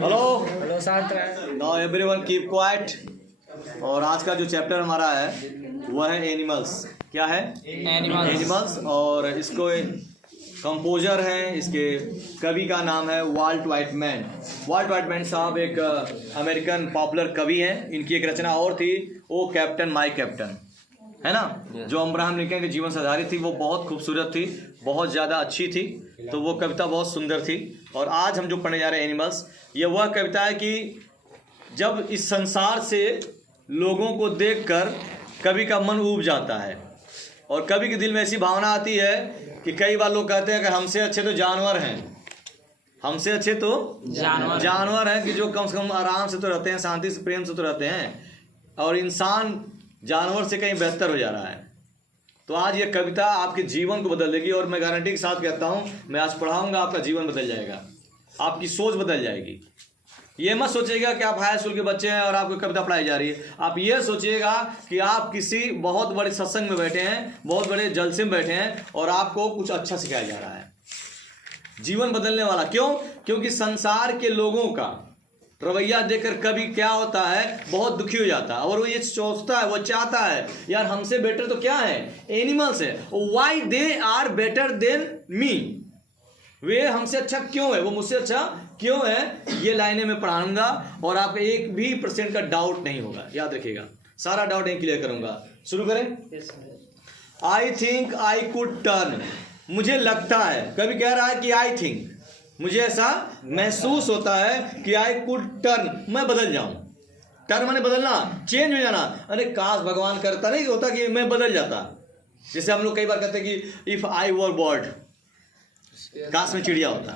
Hello शांत रहे। Now everyone keep quiet. और आज का जो चैप्टर हमारा है वह है एनिमल्स। क्या है? एनिमल्स। और इसको कंपोजर हैं, इसके कवि का नाम है वाल्ट व्हाइटमैन। वाल्ट व्हाइटमैन साहब एक अमेरिकन पॉपुलर कवि हैं। इनकी एक रचना और थी, ओ कैप्टन माय कैप्टन, है ना, जो अब्राहम लिंकन के जीवन से आधारित थी। वो बहुत खूबसूरत थी, बहुत ज़्यादा अच्छी थी। तो वो कविता बहुत सुंदर थी। और आज हम जो पढ़ने जा रहे हैं एनिमल्स, ये वह कविता है कि जब इस संसार से लोगों को देखकर कवि का मन ऊब जाता है और कवि के दिल में ऐसी भावना आती है कि कई बार लोग कहते हैं कि हमसे अच्छे तो जानवर हैं, हमसे अच्छे तो जानवर हैं, कि जो कम से कम आराम से तो रहते हैं, शांति से प्रेम से तो रहते हैं, और इंसान जानवर से कहीं बेहतर हो जा रहा है। तो आज ये कविता आपके जीवन को बदल देगी। और मैं गारंटी के साथ कहता हूँ, मैं आज पढ़ाऊँगा, आपका जीवन बदल जाएगा, आपकी सोच बदल जाएगी। ये मत सोचिएगा कि आप हाई स्कूल के बच्चे हैं और आपको कविता पढ़ाई जा रही है। आप ये सोचिएगा कि आप किसी बहुत बड़े सत्संग में बैठे हैं, बहुत बड़े जलसे में बैठे हैं और आपको कुछ अच्छा सिखाया जा रहा है, जीवन बदलने वाला। क्यों? क्योंकि संसार के लोगों का रवैया देखकर कभी क्या होता है, बहुत दुखी हो जाता है। और वो ये सोचता है, वो चाहता है, यार हमसे बेटर तो क्या है, एनिमल्स है। Why they are better than me, वे हमसे अच्छा क्यों है, वो मुझसे अच्छा क्यों है। ये लाइनें मैं पढ़ाऊंगा और आपका 1% का डाउट नहीं होगा, याद रखिएगा। सारा डाउट नहीं क्लियर करूंगा। शुरू करें। I think I could turn, मुझे लगता है, कभी कह रहा है कि आई थिंक, मुझे ऐसा महसूस होता है कि आई कुड टर्न, मैं बदल जाऊं। टर्न माने बदलना, चेंज हो जाना। अरे काश भगवान करता नहीं होता कि मैं बदल जाता। जैसे हम लोग कई बार कहते हैं कि इफ आई वर बर्ड, काश में चिड़िया होता।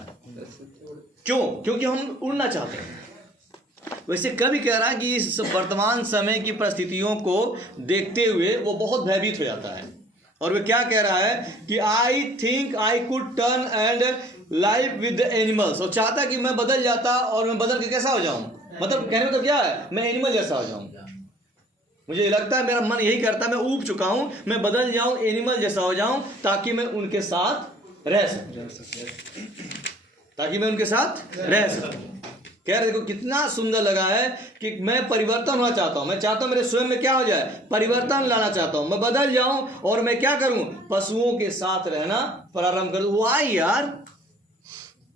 क्यों? क्योंकि हम उड़ना चाहते हैं। वैसे कवि कह रहा है कि इस वर्तमान समय की परिस्थितियों को देखते हुए वो बहुत भयभीत हो जाता है। और वह क्या कह रहा है कि I think I could turn and live with the animals. और चाहता है कि मैं बदल जाता और मैं बदल के कैसा हो जाऊं, मतलब कहने में तो क्या है, मैं एनिमल जैसा हो जाऊं। मुझे लगता है, मेरा मन यही करता है, मैं ऊब चुका हूं, मैं बदल जाऊं, एनिमल जैसा हो जाऊं, ताकि मैं उनके साथ रह सकूं, ताकि मैं उनके साथ रह सकूं। कह रहे देखो कितना सुंदर लगा है कि मैं परिवर्तन होना चाहता हूं। मैं चाहता हूं मेरे स्वयं में क्या हो जाए, परिवर्तन लाना चाहता हूं, मैं बदल जाऊं और मैं क्या करूं, पशुओं के साथ रहना प्रारंभ करूं। वाई यार,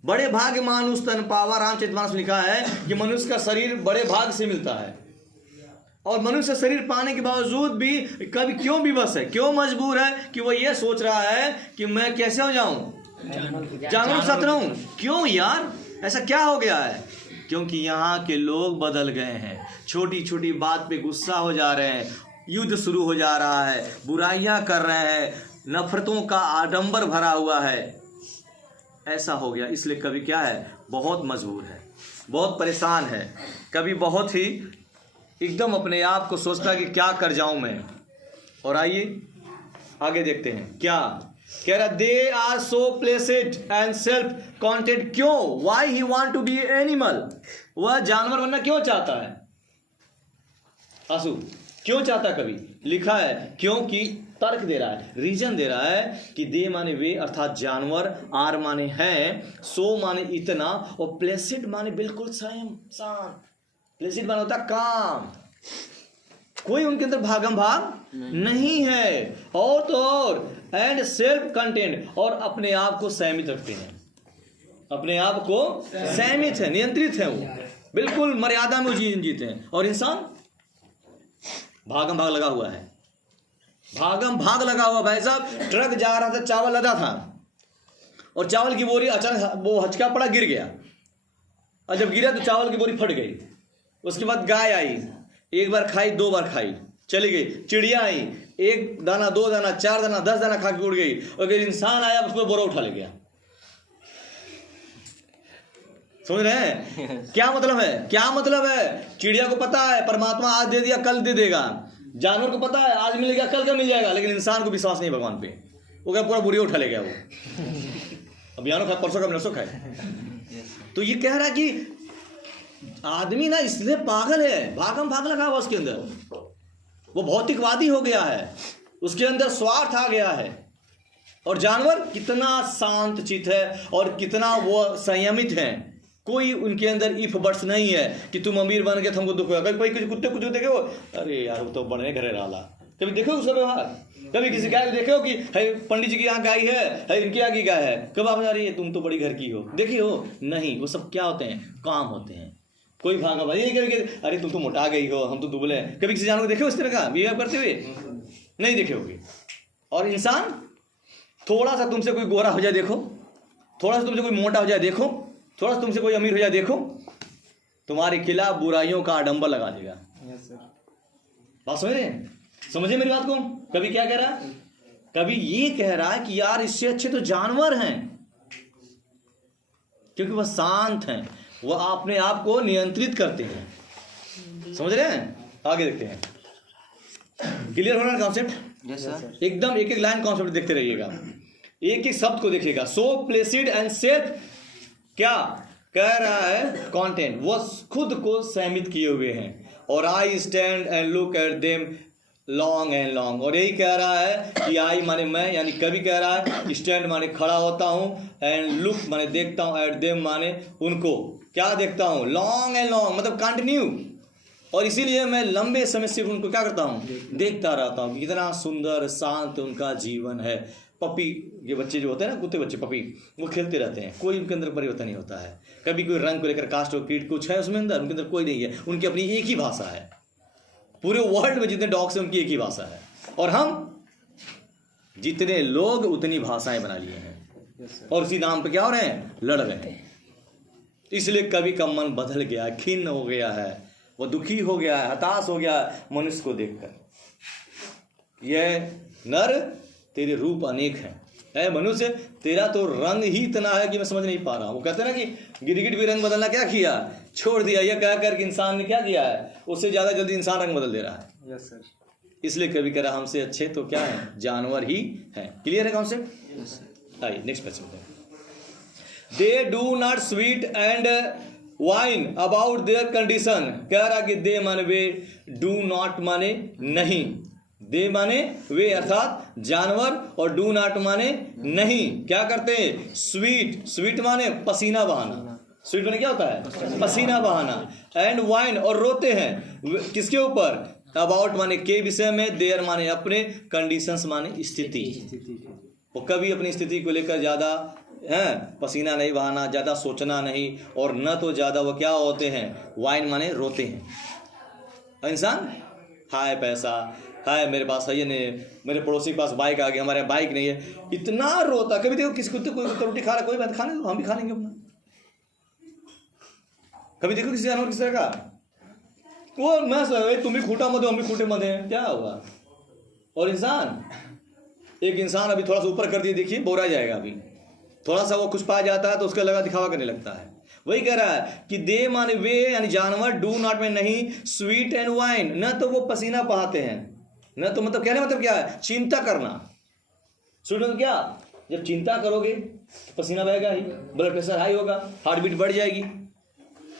बड़े भाग्य मानुष तन पावा, रामचरितमानस में लिखा है कि मनुष्य का शरीर बड़े भाग्य से मिलता है। और मनुष्य शरीर पाने के बावजूद भी कभी क्यों विवश है, क्यों मजबूर है कि वो ये सोच रहा है कि मैं कैसे हो जाऊं, जानवर के साथ रहूं। क्यों यार, ऐसा क्या हो गया है? क्योंकि यहाँ के लोग बदल गए हैं, छोटी छोटी बात पे गुस्सा हो जा रहे हैं, युद्ध शुरू हो जा रहा है, बुराइयां कर रहे हैं, नफरतों का आडंबर भरा हुआ है। ऐसा हो गया, इसलिए कभी क्या है, बहुत मजबूर है, बहुत परेशान है। कभी बहुत ही एकदम अपने आप को सोचता है कि क्या कर जाऊं मैं। और आइए आगे देखते हैं क्या कह रहा। They are so placid and self content. क्यों? Why he want to be animal, वह जानवर बनना क्यों चाहता है। आंसू क्यों चाहता, कभी लिखा है क्योंकि तर्क दे रहा है, रीजन दे रहा है कि दे माने वे अर्थात जानवर, आर माने हैं, सो माने इतना, और प्लेसिड माने बिल्कुल शांत। प्लेसिड माने होता काम, कोई उनके अंदर भागम भाग नहीं है। और तो और एंड सेल्फ कंटेंट, और अपने आप को संयमित रखते हैं, अपने आप को संयमित है, नियंत्रित है, वो बिल्कुल मर्यादा में जीवन जीते हैं। और इंसान भागम भाग लगा हुआ है, भागम भाग लगा हुआ। भाई साहब ट्रक जा रहा था, चावल लदा था, और चावल की बोरी अचानक वो हचका पड़ा, गिर गया। और जब गिरा तो चावल की बोरी फट गई। उसके बाद गाय आई, एक बार खाई, 2 बार खाई, चली गई। चिड़िया आई, 1 दाना, 2 दाना, 4 दाना, 10 दाना खा के उड़ गई। और अगर इंसान आया उसको बोरा उठा ले गया। समझ रहे हैं क्या मतलब है? क्या मतलब है? चिड़िया को पता है परमात्मा आज दे दिया कल दे देगा, जानवर को पता है आज मिलेगा कल का मिल जाएगा, लेकिन इंसान को विश्वास नहीं भगवान पे। वो क्या पूरा बुरी उठा ले गया, वो अब यानो खाए, परसों का नरसों खाए। तो ये कह रहा है कि आदमी ना इसलिए पागल है, भागम भाग लगा हुआ उसके अंदर, वो भौतिकवादी हो गया है, उसके अंदर स्वार्थ आ गया है। और जानवर कितना शांत चित है और कितना वो संयमित है, कोई उनके अंदर इफ बट्स नहीं है कि तुम अमीर बन गए तो हमको दुख होगा। कभी कोई कुत्ते कुछ देखे हो, अरे यार वो तो बड़े घरे रहा। कभी देखो उसका व्यवहार? कभी किसी गाय को देखो कि है पंडित जी की यहाँ गाय है इनकी यहाँ की गाय है, कब आप जा रही है तुम तो बड़ी घर की हो, देखी हो? नहीं, वो सब क्या होते हैं? काम होते हैं। कोई भागा भाई नहीं कभी, अरे तुम तो मोटा गई हो, हम तो दुबले हैं। कभी किसी जानवर को देखे हो इस तरह का बिहेव करते हुए? नहीं देखे होगे। और इंसान थोड़ा सा तुमसे कोई गोरा हो जाए देखो, थोड़ा सा तुमसे कोई मोटा हो जाए देखो, थोड़ा सा तुमसे कोई अमीर हो जाए देखो, तुम्हारे खिलाफ बुराइयों का आडंबर लगा देगा। बात समझ रहे हैं? समझे मेरी बात को? कभी क्या कह रहा है? कभी ये कह रहा है कि यार इससे अच्छे तो जानवर हैं, क्योंकि वह शांत हैं, वह अपने आप को नियंत्रित करते हैं। समझ रहे हैं? आगे देखते हैं। क्लियर हो रहा है कॉन्सेप्ट? Yes sir. एकदम एक एक लाइन कॉन्सेप्ट देखते रहिएगा, एक एक शब्द को देखिएगा। सो प्लेसिड एंड सेफ, क्या कह रहा है? कंटेंट, वो खुद को सहमित किए हुए हैं। और I stand and look at them long and long, और यही कह रहा है कि आई माने मैं, यानी कभी कह रहा है, स्टैंड माने खड़ा होता हूँ, एंड लुक माने देखता हूँ, एट देम माने उनको क्या देखता हूँ, लॉन्ग एंड लॉन्ग मतलब कंटिन्यू। और इसीलिए मैं लंबे समय से उनको क्या करता हूँ, देखता रहता हूँ कि कितना सुंदर शांत उनका जीवन है। पपी, ये बच्चे जो होते हैं ना, कुत्ते बच्चे पपी, वो खेलते रहते हैं, कोई उनके अंदर परिवर्तन नहीं होता है। कभी कोई रंग को लेकर कास्ट और कीट कुछ है उसमें अंदर, उनके अंदर कोई नहीं है। उनकी अपनी एक ही भाषा है, पूरे वर्ल्ड में जितने डॉग्स हैं उनकी एक ही भाषा है, और हम जितने लोग उतनी भाषाएं बना लिए हैं, और उसी नाम पे क्या हो रहे हैं, लड़ रहे हैं। इसलिए कवि का मन बदल गया, खिन्न हो गया है, वो दुखी हो गया है, हताश हो गया है मनुष्य को देखकर। यह नर तेरे रूप अनेक हैं, ऐ मनुष्य तेरा तो रंग ही इतना है कि मैं समझ नहीं पा रहा हूं। वो कहते हैं ना कि गिरगिट भी रंग बदलना क्या किया, छोड़ दिया। यह कह कर कि इंसान ने क्या किया है, उससे ज्यादा जल्दी इंसान रंग बदल दे रहा है। Yes sir. इसलिए कभी कह रहा हमसे अच्छे तो क्या है, जानवर ही हैं। क्लियर है कॉन्सेप्ट? आइए next question. They do not sweet and wine about their condition, कह रहा कि दे माने वे, डू नॉट माने नहीं, दे माने वे अर्थात जानवर, और डू नॉट माने नहीं, क्या करते हैं, स्वीट, स्वीट माने पसीना बहाना, स्वीट माने क्या होता है, पसीना बहाना, एंड वाइन और रोते हैं किसके ऊपर, अबाउट माने के विषय में, देयर माने अपने, कंडीशंस माने स्थिति। वो कभी अपनी स्थिति को लेकर ज्यादा पसीना नहीं बहाना, ज्यादा सोचना नहीं, और न तो ज्यादा वो क्या होते हैं, वाइन माने रोते हैं। इंसान हाय पैसा, हाय मेरे पास है ये नहीं, मेरे पड़ोसी के पास बाइक आ गई, हमारे बाइक नहीं है, इतना रोता। कभी देखो किसी कुत्ते कोई रोटी खा रहा, कोई बात खाने दो, हम भी खा लेंगे अपना। कभी देखो किसी जानवर किसी तरह का, वो मैं तुम भी खूटा मत हो, हम भी खूटे मत हैं, क्या होगा। और इंसान, एक इंसान अभी थोड़ा सा ऊपर कर दिए, देखिए बोरा जाएगा, अभी थोड़ा सा वो कुछ पा जाता है तो उसका लगा दिखावा करने लगता है। वही कह रहा है कि दे माने वे यानी जानवर, डू नॉट में नहीं, स्वीट एंड वाइन, न तो वो पसीना बहाते हैं, न तो मतलब कहने मतलब क्या है, चिंता करना। स्वीट मतलब क्या, जब चिंता करोगे तो पसीना बहेगा ही, ब्लड प्रेशर हाई होगा, हार्ट बीट बढ़ जाएगी।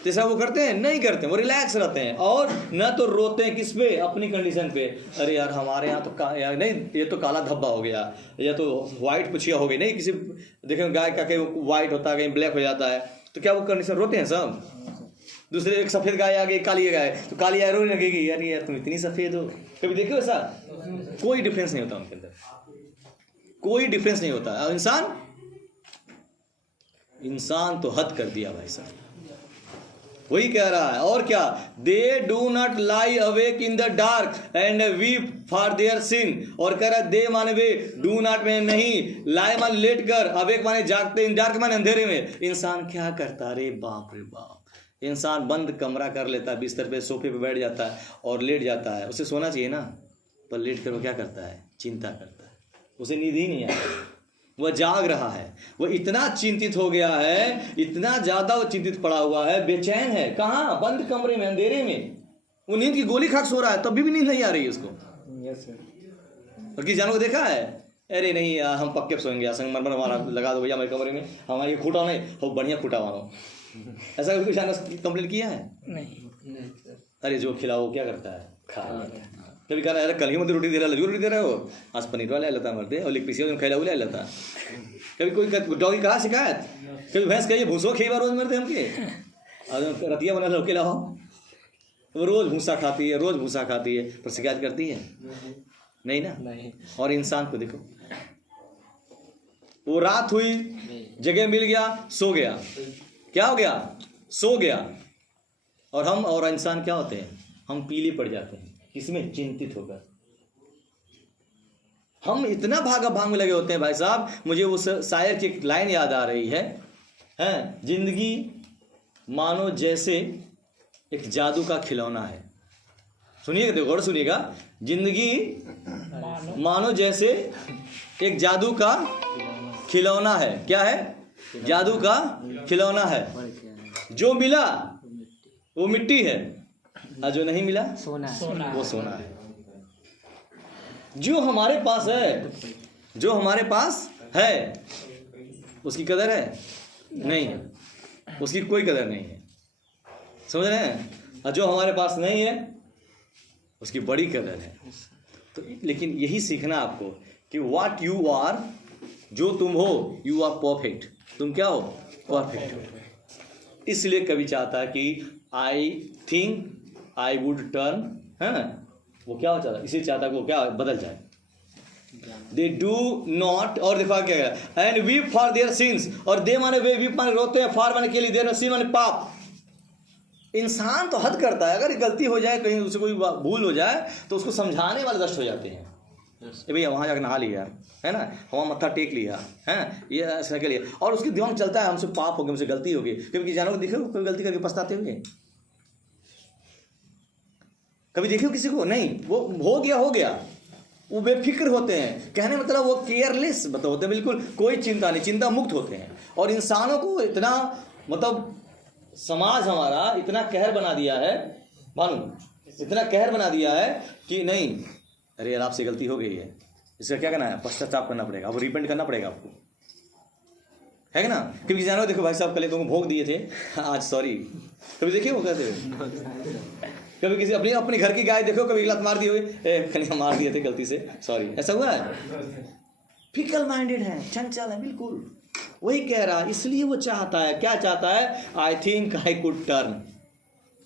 जैसा वो करते हैं, नहीं करते, वो रिलैक्स रहते हैं। और न तो रोते हैं किस पे, अपनी कंडीशन पे, अरे यार हमारे यहाँ तो यार नहीं, ये तो काला धब्बा हो गया, या तो व्हाइट पुछिया हो गई, नहीं किसी देखें गाय का कहीं व्हाइट होता है, कहीं ब्लैक हो जाता है, तो क्या वो कंडीशन रोते हैं सब। दूसरे एक सफेद गाय आ गई, काली गाय, तो काली गाय रोने लगेगी, यार यार तुम इतनी सफेद हो। कभी देखो ऐसा, कोई डिफरेंस नहीं होता उनके अंदर, कोई डिफरेंस नहीं होता। और इंसान तो हद कर दिया भाई साहब। वही कह रहा है, और क्या, they do not lie awake in the dark and weep for their sin, और कह रहा है दे माने वे, डू नॉट में नहीं, लाई माने लेट कर, अवेक माने जागते, इन डार्क माने अंधेरे में। इंसान क्या करता, रे बाप रे बाप, इंसान बंद कमरा कर लेता है, बिस्तर पे सोफे पे बैठ जाता है और लेट जाता है। उसे सोना चाहिए ना, पर लेट कर वो क्या करता है, चिंता करता है, उसे नींद ही नहीं आता, वह जाग रहा है। वह इतना चिंतित हो गया है, इतना ज्यादा वो चिंतित पड़ा हुआ है, बेचैन है। कहाँ, बंद कमरे में, अंधेरे में। वो नींद की गोली खा सो रहा है, तब भी नींद नहीं आ रही है उसको। Yes sir. और किसी जानवर को देखा है, अरे नहीं यार हम पक्के सोएंगे, संगमरमर हमारा लगा दो भैया हमारे कमरे में, हमारे खूटा नहीं हो, बढ़िया खूटा मानो। ऐसा कोई जानवर कंप्लेंट किया है? नहीं। अरे जो खिलाओ क्या करता है, खा लेता है। कभी कहा अरे कल ही मुझे रोटी दे रहा, लजू रोटी दे रहे हो, आज पनीर वाला लेता मरते और लिख पीछे खेला हुआ लेता। कभी कोई डॉगी कहा शिकायत, कभी भैंस कहिए भूसो खेई बार रोज मरते हमके, रतिया बना लौके लाओ, वो रोज भूसा खाती है, रोज भूसा खाती है, पर शिकायत करती है नहीं ना। नहीं। और इंसान को देखो, वो रात हुई, जगह मिल गया, सो गया, क्या हो गया, सो गया। और हम और इंसान क्या होते हैं, हम पीले पड़ जाते हैं, किसमें, चिंतित होकर। हम इतना भागा भाग में लगे होते हैं भाई साहब। मुझे उस शायर की एक लाइन याद आ रही है, जिंदगी मानो जैसे एक जादू का खिलौना है। सुनिएगा, देखो और सुनिएगा, जिंदगी मानो जैसे एक जादू का खिलौना है। क्या है, जादू का खिलौना है। जो मिला वो मिट्टी है, और जो नहीं मिला वो सोना है। जो हमारे पास है, जो हमारे पास है, उसकी कदर है नहीं है, उसकी कोई कदर नहीं है, समझ रहे हैं। और जो हमारे पास नहीं है उसकी बड़ी कदर है। तो लेकिन यही सीखना आपको कि व्हाट यू आर, जो तुम हो, यू आर परफेक्ट। तुम क्या हो, परफेक्ट हो। इसलिए कवि चाहता है कि I think I would turn, है ना, वो क्या हो चाहता, इसी चाहता है वो क्या बदल जाए। दे डू नॉट, और देखो क्या है, and weep for there since, और दे माने वे, वीप माने रोते हैं, फॉर माने के लिए, देयर सी माने पाप। इंसान तो हद करता है, अगर गलती हो जाए, कहीं उससे कोई भूल हो जाए तो उसको समझाने वाले दस्त हो जाते हैं। भैया वहाँ जाकर नहा लिया, है ना, वहाँ मत्था टेक लिया, है ये ऐसा के लिए, और उसके दिमाग चलता है हमसे पाप हो गया, हमसे गलती हो गई। कभी जानवर को देखो कोई गलती करके पछताते हुए, कभी देखो किसी को नहीं, वो हो गया हो गया, वो बेफिक्र होते हैं। कहने मतलब वो केयरलेस होते हैं, बिल्कुल कोई चिंता नहीं, चिंता मुक्त होते हैं। और इंसानों को इतना मतलब समाज हमारा इतना कहर बना दिया है, मालूम, इतना कहर बना दिया है कि नहीं, अरे यार आपसे गलती हो गई है, इसका क्या करना है, पश्चाताप करना पड़ेगा, अब रिपेंट करना पड़ेगा आपको, है ना। कभी जानो देखो भाई साहब, कल तुमको भोग दिए थे, आज सॉरी। कभी देखिए वो कहते हुए, कभी किसी अपने घर की गाय देखो, कभी लात मार दी हुई, कहीं मार दिए थे गलती से, सॉरी, ऐसा हुआ है। फिकल माइंडेड है, चंचल है, बिल्कुल वही कह रहा है। इसलिए वो चाहता है, क्या चाहता है, I think I could turn,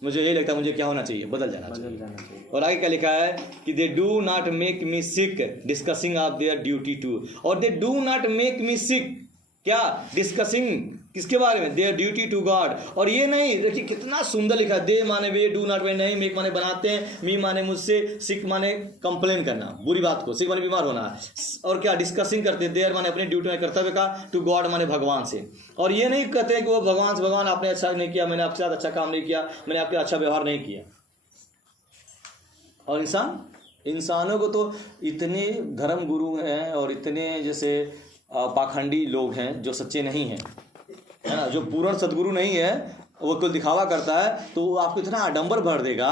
मुझे यही लगता है मुझे क्या होना चाहिए, बदल जाना चाहिए। और आगे क्या लिखा है कि they do not make me sick discussing of their duty to, और they do not make me sick, क्या, डिस्कसिंग किसके बारे में, देयर ड्यूटी टू गॉड। और ये नहीं, देखिए कितना सुंदर लिखा है, दे माने वे, डू नॉट वे नहीं, मेक माने बनाते हैं, मी माने मुझसे, सिक माने कंप्लेन करना, बुरी बात को, सिक माने बीमार होना, और क्या डिस्कसिंग करते हैं, देयर माने अपने ड्यूटी में कर्तव्य का, टू गॉड माने भगवान से। और ये नहीं कहते कि वो भगवान आपने अच्छा नहीं किया, मैंने आपके साथ अच्छा काम नहीं किया, मैंने आपके अच्छा व्यवहार नहीं किया। और इंसानों को तो इतने धर्म गुरु हैं और इतने जैसे पाखंडी लोग हैं जो सच्चे नहीं हैं, है ना, जो पूर्ण सदगुरु नहीं है, वो कोई दिखावा करता है तो वो आपको इतना आडंबर भर देगा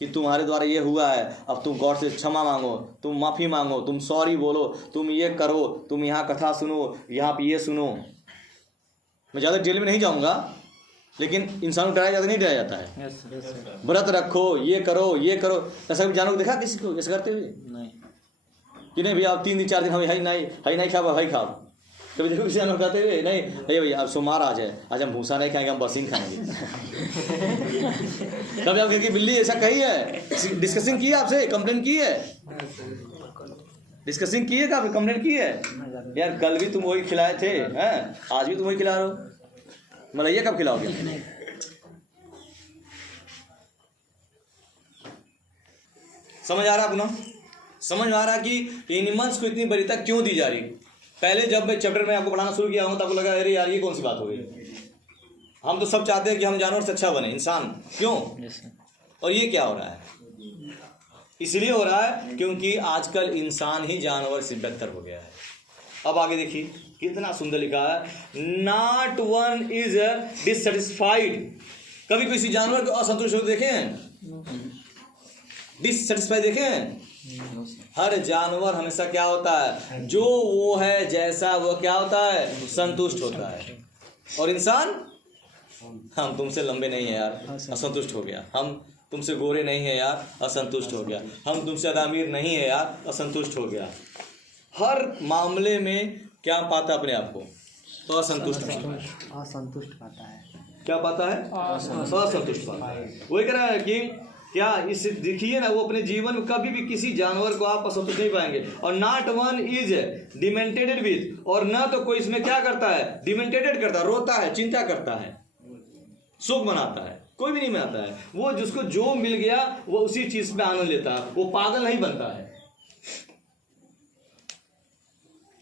कि तुम्हारे द्वारा ये हुआ है, अब तुम गॉड से क्षमा मांगो, तुम माफ़ी मांगो, तुम सॉरी बोलो, तुम ये करो, तुम यहाँ कथा सुनो, यहाँ पे ये सुनो। मैं ज़्यादा जेल में नहीं जाऊँगा, लेकिन इंसान को डराया जाता नहीं, डराया जाता है। व्रत रखो, ये करो, ये करो, ऐसा भी जानों को देखा किसी को ऐसा करते हुए नहीं, कि नहीं भैया आप 3 दिन 4 दिन हम हई नहीं खा भाई खाओ। कभी देखो किसी जानवर कहते हुए नहीं, अरे भैया अब सोमवार आज है, आज हम भूसा नहीं खाएंगे, हम बरसीन खाएंगे। कभी आप की बिल्ली ऐसा कही है, डिस्कसिंग की है आपसे, कंप्लेन की है, डिस्कसिंग की है, काफी कंप्लेन की है, यार कल भी तुम वही खिलाए थे, हैं आज भी तुम वही खिला रहे हो, मलैया कब खिलाओगे। समझ आ रहा आपको ना, समझ आ रहा कि एनिमल्स को इतनी वरीयता क्यों दी जा रही। पहले जब मैं चैप्टर में आपको पढ़ाना शुरू किया हूं तो आपको लगा अरे यार ये कौन सी बात हो गई, हम तो सब चाहते हैं कि हम जानवर से अच्छा बने इंसान, क्यों, और ये क्या हो रहा है, इसलिए हो रहा है क्योंकि आजकल इंसान ही जानवर से बेहतर हो गया है। अब आगे देखिए कितना सुंदर लिखा है, नॉट वन इज डिससेटिस्फाइड। कभी किसी जानवर को असंतुष्ट होते देखे हैं, डिससेटिस्फाइड देखे हैं। हर जानवर हमेशा क्या होता है, जो वो है जैसा वो क्या होता है, संतुष्ट होता है। और इंसान, हम तुमसे लंबे नहीं है यार, असंतुष्ट हो गया, हम तुमसे गोरे नहीं है यार, असंतुष्ट हो गया। हम तुमसे ज़्यादा अमीर नहीं है यार, असंतुष्ट हो गया। हर मामले में क्या पाता अपने आप को? तो असंतुष्ट असंतुष्ट पाता है। क्या पाता है? असंतुष्ट पाता है। वही कह रहा है कि क्या इस देखिए ना, वो अपने जीवन में कभी भी किसी जानवर को आप असंतुष्ट नहीं पाएंगे। और not one is demented with, और ना तो कोई इसमें क्या करता है, डिमेंटेड करता है, रोता है, चिंता करता है, सुख मनाता है, कोई भी नहीं मनाता है। वो जिसको जो मिल गया वो उसी चीज पे आनंद लेता है, वो पागल नहीं बनता है।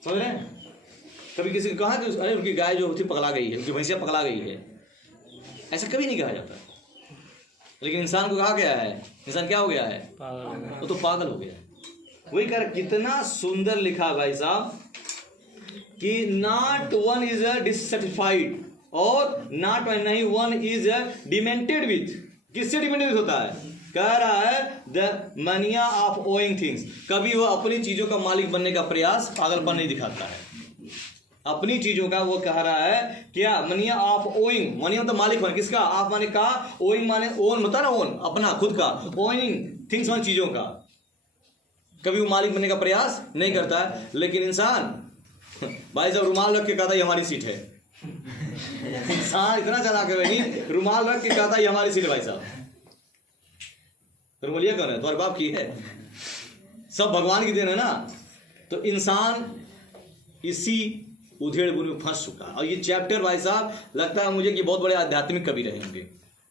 समझ रहे हैं? कभी किसी को कहा कि अरे उनकी गाय जो थी पगला गई है, उनकी भैंसिया पगला गई है, ऐसा कभी नहीं कहा जाता। लेकिन इंसान को कहा गया है, इंसान क्या हो गया है? वो तो पागल हो गया है। वही कर, कितना सुंदर लिखा भाई साहब कि नॉट वन इज डिससेटिस्फाइड, और नॉट वन नहीं, वन इज डिमेंटेड विथ। किससे डिमेंटेड होता है? कह रहा है the mania of owning things. कभी वो अपनी चीजों का मालिक बनने का प्रयास, पागलपन नहीं दिखाता है अपनी चीजों का। वो कह रहा है क्या? मनिया ऑफ ओइंग, मनिया मतलब मालिक बन, किसका? आप माने का, ओइंग माने ओन होता ना, ओन अपना खुद का, ओइंग थिंग्स माने चीजों का। कभी वो मालिक बनने का प्रयास नहीं करता है। लेकिन इंसान भाई साहब रुमाल रख के कहता है ये हमारी सीट है। इंसान इतना चला के नहीं, रुमाल रख के कहता है ये हमारी सीट है। भाई साहब रुमालिया कौन है? तुम्हारे बाप की है, सब भगवान की देन है ना। तो इंसान इसी उधेड़ बुन में फंस चुका। और ये चैप्टर भाई साहब लगता है मुझे कि बहुत बड़े आध्यात्मिक कवि रहे होंगे,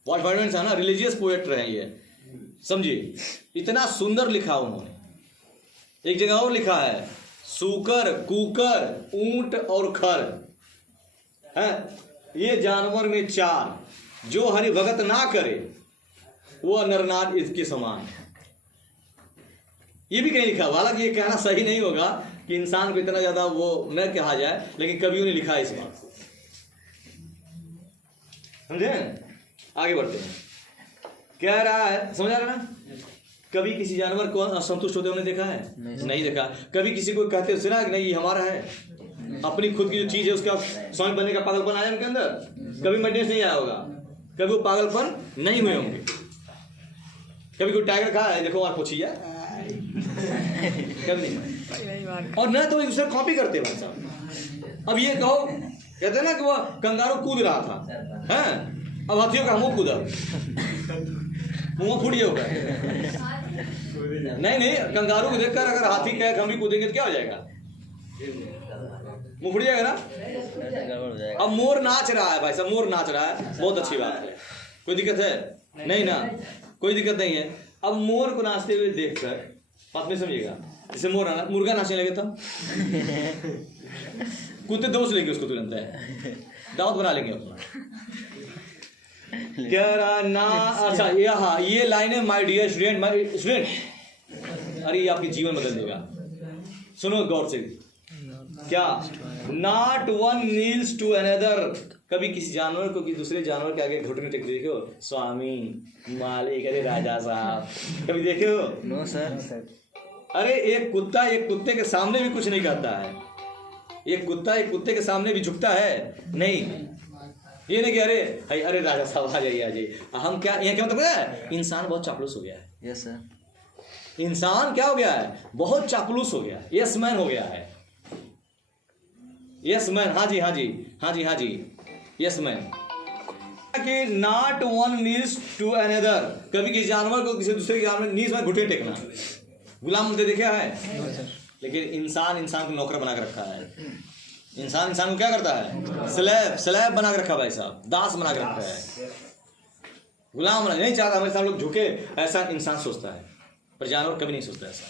वॉट वर्डमेंट्स है ना, रिलीजियस पोएट रहे ये, समझिए। इतना सुंदर लिखा उन्होंने। एक जगह और लिखा है, सूकर, कुकर, ऊंट और खर है ये जानवर में चार, जो हरि भगत ना करे वो नरनाथ इसके समान। ये भी कहीं लिखा, हालांकि ये कहना सही नहीं होगा कि इंसान को इतना ज्यादा वो न कहा जाए, लेकिन कवियों ने लिखा है इस बात को। समझे? आगे बढ़ते हैं। कह रहा है, समझ आ रहा ना? कभी किसी जानवर को असंतुष्ट होते हमने देखा है? नहीं देखा। कभी किसी को कहते सुना कि नहीं ये हमारा है, अपनी खुद की जो चीज है उसका स्वामी बनने का पागलपन आया उनके अंदर? कभी मेंटेनेंस नहीं आया होगा, कभी वो पागलपन नहीं हुए होंगे। कभी कोई टाइगर खा है, देखो वहां पूछिए, कभी नहीं। और न तो एक दूसरे कॉपी करते भाई साहब। अब ये कहो, कहते हैं ना कि वो कंगारू कूद रहा था, हैं? अब हाथियों का मुंह कूदा, मुंह फूट गया होगा। नहीं, कंगारू को देखकर अगर हाथी कहे हम भी कूदेंगे तो क्या हो जाएगा? मुंह फूट जाएगा ना। अब मोर नाच रहा है भाई साहब, मोर नाच रहा है, बहुत अच्छी बात है, कोई दिक्कत है नहीं ना, कोई दिक्कत नहीं है। अब मोर को नाचते हुए देखकर बात में समझिएगा, जैसे मुर्गा नाचने लगे तब कुत्ते दोस्त लेंगे उसको, तुरंत है दावत बना लेंगे अपना। क्या रहा ना? अच्छा ये लाइन है, my dear student, my student, अरे ये आपके जीवन बदल देगा, सुनो गौर से। क्या? Not one kneels to another. कभी किसी जानवर को दूसरे जानवर के आगे घुटने टेक देखे हो? स्वामी, मालिक, अरे राजा साहब, कभी देखे हो? No sir. अरे एक कुत्ता एक कुत्ते के सामने भी कुछ नहीं करता है। एक कुत्ता एक कुत्ते के सामने भी झुकता है? नहीं। ये नहीं कि अरे राजा साहब आ जाइए। हम क्या यहाँ क्या मतलब है? इंसान बहुत चापलूस हो गया है। Yes sir. इंसान क्या हो गया है? बहुत चापलूस हो गया, यस मैन हो गया है। यस मैन, हाँ जी, यस मैन। कि not one needs to another. कभी किसी जानवर को किसी दूसरे जानवर नीड्स में घुटने टेकना, गुलाम मुद्दे देखा है? लेकिन इंसान को नौकर बना कर रखा है। इंसान को क्या करता है? स्लेव बना कर रखा भाई साहब, दास बना कर रखा है, गुलाम बना नहीं चाहता हमारे साथ लोग झुके, ऐसा इंसान सोचता है। पर जानवर कभी नहीं सोचता ऐसा,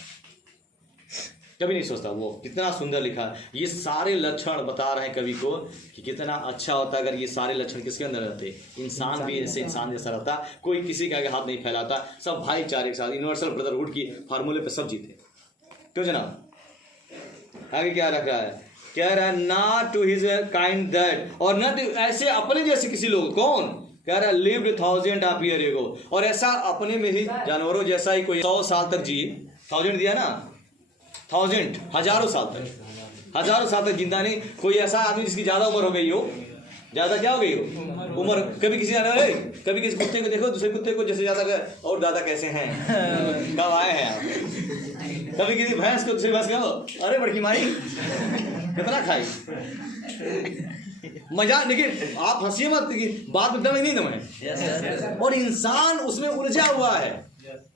कभी नहीं सोचता। वो कितना सुंदर लिखा, ये सारे लक्षण बता रहे हैं कवि को कि कितना अच्छा होता अगर ये सारे लक्षण किसके अंदर रहते। इंसान भी ऐसे इंसान जैसा रहता, कोई किसी के आगे हाथ नहीं फैलाता, सब भाईचारे के साथ, यूनिवर्सल ब्रदरहुड की फार्मूले पे सब जीते। क्यों जनाब? आगे क्या रखा है? कह रहा है not to his kind that, और न ऐसे अपने जैसे किसी लोग। कौन कह रहा है? लिव्ड 1000 ऑफ ईयर एगो, और ऐसा अपने में ही जानवरों जैसा ही कोई 100 साल तक जिए। 1000 दिया ना, 1000 हजारों साल तक जिंदा नहीं। कोई ऐसा आदमी जिसकी ज्यादा उम्र हो गई हो, ज्यादा क्या हो गई उम्र। कभी किसी जानवर, कभी किसी कुत्ते को देखो, दूसरे कुत्ते को जैसे ज्यादा, और दादा कैसे हैं, कब आए हैं आप। कभी किसी भैंस को दूसरी भैंस कहो, अरे बड़की माई कितना खाई। मजा, लेकिन आप हंसिए मत, बात में दम ही नहीं दम है। और इंसान उसमें उलझा हुआ है।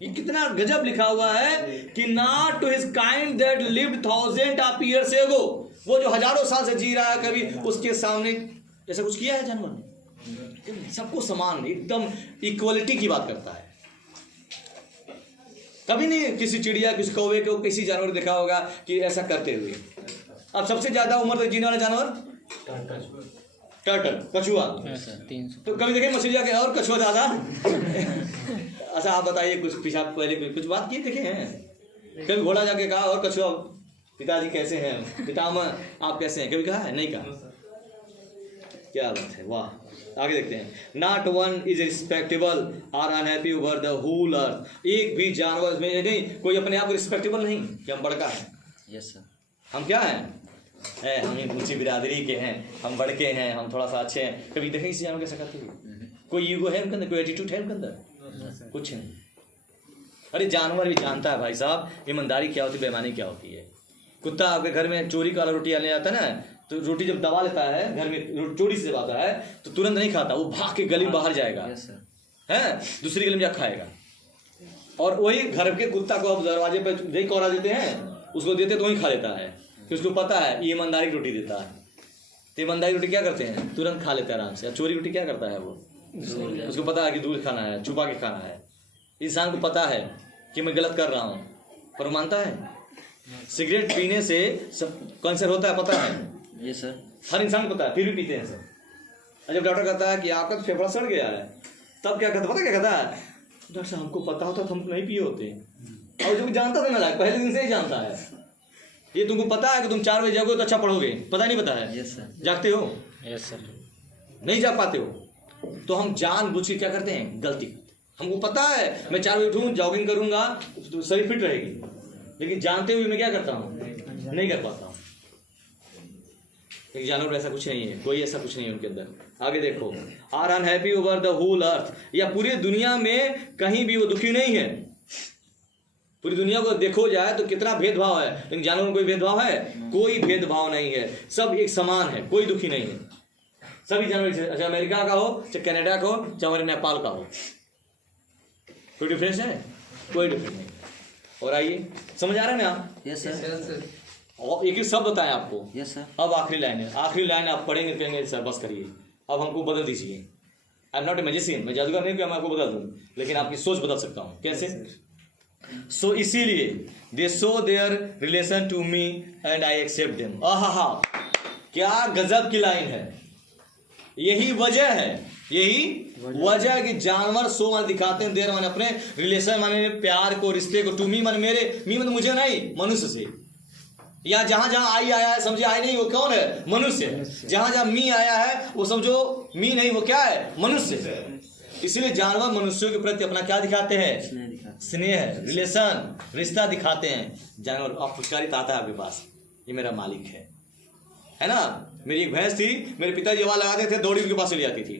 ये कितना गजब लिखा हुआ है कि not to his kind that lived thousand of years ago, वो जो हजारों साल से जी रहा है, कभी उसके सामने ऐसा कुछ किया है जानवर ने? सबको समान, एकदम इक्वलिटी की बात करता है। कभी नहीं किसी चिड़िया, किसी कौवे को, किसी जानवर को देखा होगा कि ऐसा करते हुए। अब सबसे ज्यादा उम्र तक जीने वाला जानवर टर्टल, कछुआ। तो कभी देखे मछलियाँ के और कछुआ ज्यादा? अच्छा आप बताइए, कुछ पीछा पहले कुछ बात किए देखे हैं? कभी घोड़ा जाके कहा और कछुआ पिताजी कैसे हैं, पितामह आप कैसे हैं, कभी कहा है? नहीं कहा। क्या बात है, वाह। आगे देखते हैं। Not one is respectable or unhappy over the whole earth. एक भी जानवर में नहीं, कोई अपने आप को रिस्पेक्टेबल नहीं कि हम बड़का है। यस सर, हम क्या हैं? हम ऊंची बिरादरी के हैं, हम बड़के हैं, हम थोड़ा सा अच्छे हैं। कभी देखें किसी जानवर कैसा करते हुए? कोई ईगो है उनके अंदर, कोई एटीट्यूड है उनके अंदर? कुछ नहीं। अरे जानवर भी जानता है भाई साहब ईमानदारी क्या होती है, बेईमानी क्या होती है। कुत्ता आपके घर में चोरी का रोटी आने आता है ना, तो रोटी जब दबा लेता है घर में, चोरी से दबाता है, तो तुरंत नहीं खाता, वो भाग के गली बाहर जाएगा, है दूसरी गली में जाकर खाएगा। और वही घर के कुत्ता को अब दरवाजे पे नहीं कोरा देते हैं, उसको देते तो वही खा लेता है, कि उसको पता है ये ईमानदारी की रोटी देता है। तो ईमानदारी रोटी क्या करते हैं? तुरंत खा लेते हैं आराम से। अब चोरी रोटी क्या करता है? वो उसको पता है कि दूर खाना है, छुपा के खाना है। इंसान को पता है कि मैं गलत कर रहा हूँ, पर मानता है। सिगरेट पीने से सब कैंसर होता है, पता है? ये सर हर इंसान को पता है, फिर भी पीते हैं सर। और जब डॉक्टर कहता है कि आपका तो फेफड़ा सड़ गया है, तब क्या कहता, पता क्या कहता है? डॉक्टर साहब हमको पता होता तो हम नहीं पिए होते। और जो जानता था ना, पहले दिन से ही जानता है। ये तुमको पता है कि तुम 4 बजे जाओगे तो अच्छा पढ़ोगे, पता नहीं पता है? Yes sir. जागते हो? Yes sir. नहीं जाग पाते हो, तो हम जानबूझ के क्या करते हैं? गलती। हमको पता है मैं 4 बजे उठूँ, जॉगिंग करूंगा तो शरीर फिट रहेगी, लेकिन जानते हुए मैं क्या करता हूँ? नहीं कर पाता हूँ। एक जानवर ऐसा कुछ नहीं है, कोई ऐसा कुछ नहीं है उनके अंदर। आगे देखो, or unhappy over the whole earth, या पूरी दुनिया में कहीं भी वो दुखी नहीं है। पूरी दुनिया को देखो जाए तो कितना भेदभाव है, लेकिन जानवरों में कोई भेदभाव है? कोई भेदभाव नहीं है, सब एक समान है, कोई दुखी नहीं है। सभी जानवर, चाहे अमेरिका का हो, चाहे कनाडा का हो, चाहे हमारे नेपाल का हो, कोई डिफरेंस है? कोई डिफरेंस नहीं। और आइए, समझ आ रहे हैं ना आप? Yes sir. और एक ही शब्द बताएं आपको। Yes sir. अब आखिरी लाइन है, आखिरी लाइन आप पढ़ेंगे कहेंगे सर बस करिए, अब हमको बदल दीजिए। I am not a magician, मैं जादूगर नहीं कि मैं आपको बदल दूं, लेकिन आपकी सोच बदल सकता हूँ। कैसे? सो इसीलिए they show their relation to me and I accept them. आहा, क्या गजब की लाइन है। यही वजह है, यही वजह है कि जानवर सो माने दिखाते हैं, देर माने अपने रिलेशन, माने प्यार को, रिश्ते को, टू मी माने मेरे, मी मतलब मुझे नहीं, मनुष्य से। या जहां जहां आई आया है, समझे आई नहीं वो कौन है? मनुष्य। जहां जहां मी आया है वो समझो मी नहीं, वो क्या है? मनुष्य। इसीलिए जानवर मनुष्यों के प्रति अपना क्या दिखाते हैं? स्नेह, रिलेशन, रिश्ता दिखाते हैं। जानवर आप पुचकारित आता है आपके पास, ये मेरा मालिक है ना। मेरी एक भैंस थी, मेरे पिताजी आवाज लगाते थे, दौड़ी उनके पास चली जाती थी।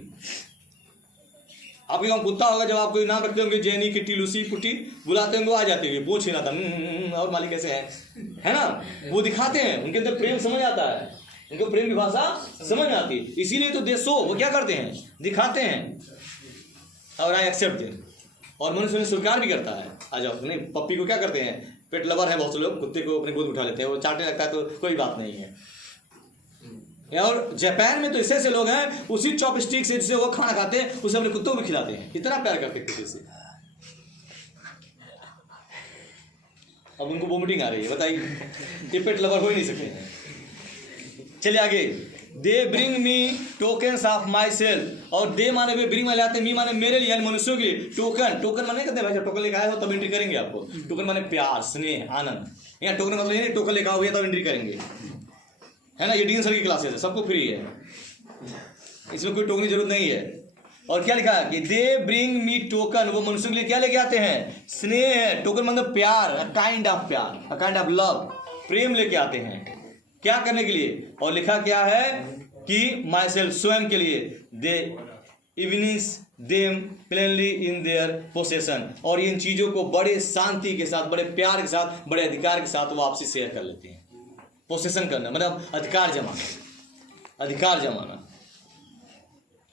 आपके गाँव कुत्ता होगा, जब आप कोई नाम रखते होंगे, जेनी, किट्टी, लूसी, पुट्टी, बुलाते होंगे, वो आ जाते होंगे, पूछ ही ना था और मालिक कैसे है ना। वो दिखाते हैं, उनके अंदर प्रेम समझ आता है, उनको प्रेम की भाषा समझ में आती है। इसीलिए तो देशो वो क्या करते हैं? दिखाते हैं। और आई एक्सेप्ट देम, और मनुष्य उन्हें स्वीकार भी करता है। आ जाओ, नहीं पप्पी को क्या करते हैं? पेट लवर है बहुत से लोग, कुत्ते को अपने गोद उठा लेते हैं, वो चाटने लगता है तो कोई बात नहीं है। और जापान में तो ऐसे लोग हैं, उसी चॉपस्टिक से जिससे वो खाना खाते हैं उसे अपने कुत्तों को खिलाते हैं, इतना प्यार करते हैं किसी से। अब उनको वोमिटिंग आ रही है, बताइए, ये पेट लवर हो ही नहीं सकते हैं। चलिए आगे, they bring me tokens of my self, और दे माने वे ब्रिंग वाले आते हैं, मी माने मेरे लिए, यानी मनुष्यों के लिए। टोकन, टोकन माने कहते हैं भाई, टोकन लेकर आए हो तब एंट्री करेंगे आपको। टोकन माने प्यार, स्नेह, आनंद। यहाँ टोकन मतलब नहीं टोकन लेकर आओगे तब एंट्री करेंगे, है ना। ये डीन सर की क्लासेस है, सबको फ्री है, इसमें कोई टोकन की जरूरत नहीं है। और क्या लिखा है कि दे ब्रिंग मी टोकन, वो मनुष्यों के लिए क्या लेके आते हैं? स्नेह। टोकन मतलब प्यार, अ काइंड ऑफ प्यार, अ काइंड ऑफ लव, प्रेम लेके आते हैं। क्या करने के लिए? और लिखा क्या है? कि माई सेल्फ स्वयं के लिए they evince them plainly in their possession, और इन चीज़ों को बड़े शांति के साथ, बड़े प्यार के साथ, बड़े अधिकार के साथ वो आपसे शेयर कर लेते हैं। पोसेशन करना मतलब अधिकार जमाना, अधिकार जमाना।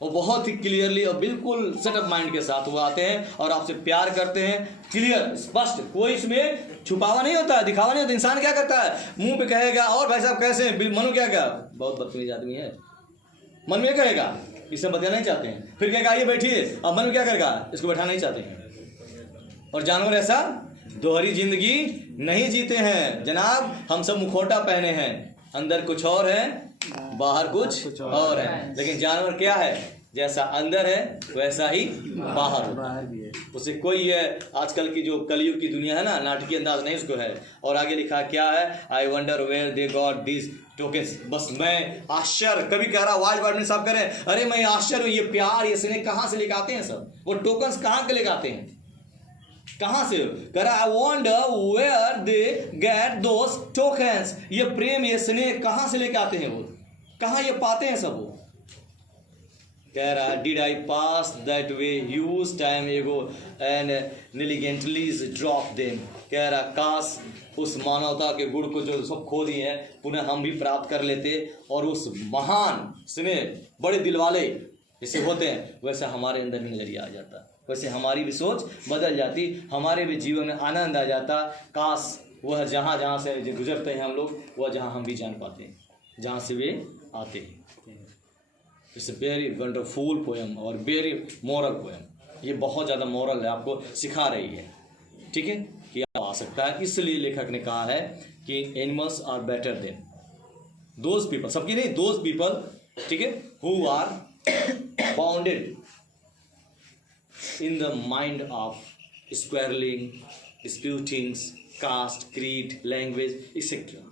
वो बहुत ही क्लियरली और बिल्कुल सेटअप माइंड के साथ वो आते हैं और आपसे प्यार करते हैं, क्लियर स्पष्ट, कोई इसमें छुपावा नहीं होता, दिखावा नहीं होता। इंसान क्या करता है, मुंह पे कहेगा और भाई साहब कैसे हैं, मनु क्या क्या बहुत बदतमीज आदमी है, मन में कहेगा इससे बदलना नहीं चाहते हैं, फिर कहेगा आइए बैठिए, और मन में क्या करेगा, इसको बैठाना नहीं चाहते हैं। और जानवर ऐसा दोहरी जिंदगी नहीं जीते हैं जनाब। हम सब मुखौटा पहने हैं, अंदर कुछ और है, बाहर कुछ और है। लेकिन जानवर क्या है, जैसा अंदर है वैसा ही बाहर होता है। उसे कोई है, आजकल की जो कलयुग की दुनिया है ना, नाटकीय अंदाज नहीं उसको है। और आगे लिखा क्या है, I wonder where they got this tokens. बस मैं आश्चर्य, कभी कह रहा वाइज वर्ड में साहब करें, अरे मैं आश्चर्य हूं, ये प्यार ये स्नेह कहाँ से लेकर आते हैं सब, वो टोकन्स कहाँ के लेकर आते हैं, कहाँ से कह रहा, I wonder where they get those tokens. ये प्रेम ये स्नेह कहाँ से लेकर आते हैं, वो कहाँ ये पाते हैं सब। वो कह रहा, did I pass that way huge time ago and negligently drop them. कह रहा, काश उस मानवता के गुण को जो सब खो दिए हैं पुनः हम भी प्राप्त कर लेते, और उस महान स्नेह बड़े दिल वाले जैसे होते हैं वैसा हमारे अंदर भी नजरिया आ जाता, वैसे हमारी भी सोच बदल जाती, हमारे भी जीवन में आनंद आ जाता। काश वह जहाँ जहाँ से गुजरते हैं हम लोग, वह जहाँ हम भी जान पाते हैं जहाँ से वे आते हैं। It's a very wonderful poem और वेरी मोरल पोएम। ये बहुत ज़्यादा मोरल है, आपको सिखा रही है, ठीक है, कि आप आ सकता है। इसलिए लेखक ने कहा है कि animals are better than those people, सबकी नहीं, दोज पीपल, ठीक है, who are bounded in the mind of quarrelling, disputings, caste, creed, language etcetera.